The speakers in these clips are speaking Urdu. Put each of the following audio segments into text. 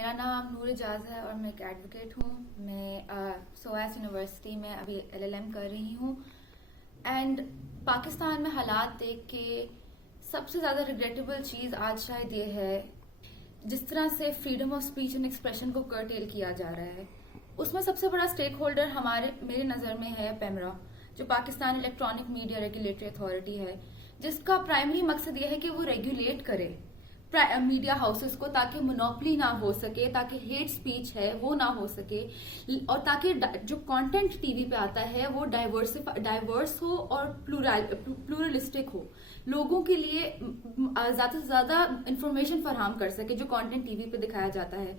میرا نام نور اجاز ہے اور میں ایک ایڈوکیٹ ہوں. میں سویس یونیورسٹی میں ابھی LLM کر رہی ہوں. اینڈ پاکستان میں حالات دیکھ کے سب سے زیادہ ریگریٹیبل چیز آج شاید یہ ہے جس طرح سے freedom of speech and expression کو کرٹیل کیا جا رہا ہے. اس میں سب سے بڑا اسٹیک ہولڈر میرے نظر میں ہے پیمرا، جو Pakistan electronic media regulatory authority ہے، جس کا پرائمری مقصد یہ ہے کہ وہ ریگولیٹ کرے میڈیا ہاؤسز کو تاکہ مونوپلی نہ ہو سکے، تاکہ ہیٹ سپیچ ہے وہ نہ ہو سکے، اور تاکہ جو کانٹینٹ ٹی وی پہ آتا ہے وہ ڈائیورس ہو اور پلورلسٹک ہو، لوگوں کے لیے زیادہ سے زیادہ انفارمیشن فراہم کر سکے جو کانٹینٹ ٹی وی پہ دکھایا جاتا ہے.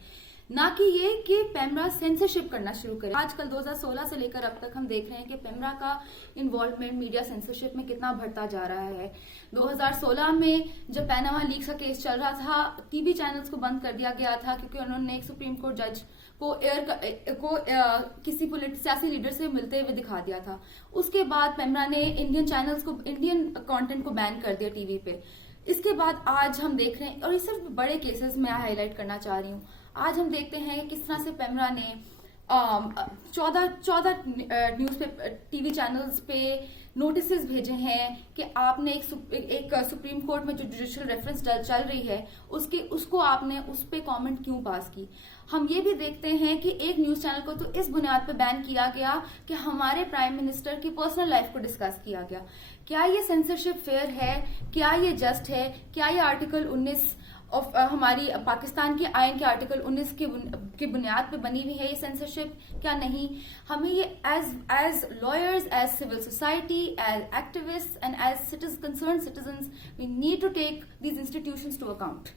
نہ کہ یہ کہ پیمرا سینسرشپ کرنا شروع کرے. آج کل 2016 سے لے کر اب تک ہم دیکھ رہے ہیں کہ پیمرا کا انوالومنٹ میڈیا سینسرشپ میں کتنا بڑھتا جا رہا ہے. 2016 میں جب پیناما لیکس کا کیس چل رہا تھا، ٹی وی چینلز کو بند کر دیا گیا تھا کیونکہ انہوں نے ایک سپریم کورٹ جج کو کسی سیاسی لیڈر سے ملتے ہوئے دکھا دیا تھا. اس کے بعد پیمرا نے انڈین چینلز کو، انڈین کانٹینٹ کو بین کر دیا ٹی وی پہ. اس کے بعد آج ہم دیکھ رہے ہیں، اور یہ صرف بڑے کیسز میں ہائی لائٹ کرنا چاہ رہی ہوں، آج ہم دیکھتے ہیں کس طرح سے پیمرا نے 14 news paper T V channels پہ نوٹسز بھیجے ہیں کہ آپ نے ایک سپریم کورٹ میں جو جوڈیشل ریفرنس چل رہی ہے اس کو آپ نے اس پہ کامنٹ کیوں پاس کی. ہم یہ بھی دیکھتے ہیں کہ ایک نیوز چینل کو تو اس بنیاد پہ بین کیا گیا کہ ہمارے پرائم منسٹر کی پرسنل لائف کو ڈسکس کیا گیا. کیا یہ سینسرشپ فیئر ہے؟ کیا یہ جسٹ ہے؟ کیا یہ آرٹیکل 19 ہماری پاکستان کے آئین کے آرٹیکل 19 کی بنیاد پہ بنی ہوئی ہے یہ سینسرشپ؟ کیا نہیں؟ ہمیں یہ as lawyers, as civil society, as activist and as concerned citizens we need to take these institutions to account.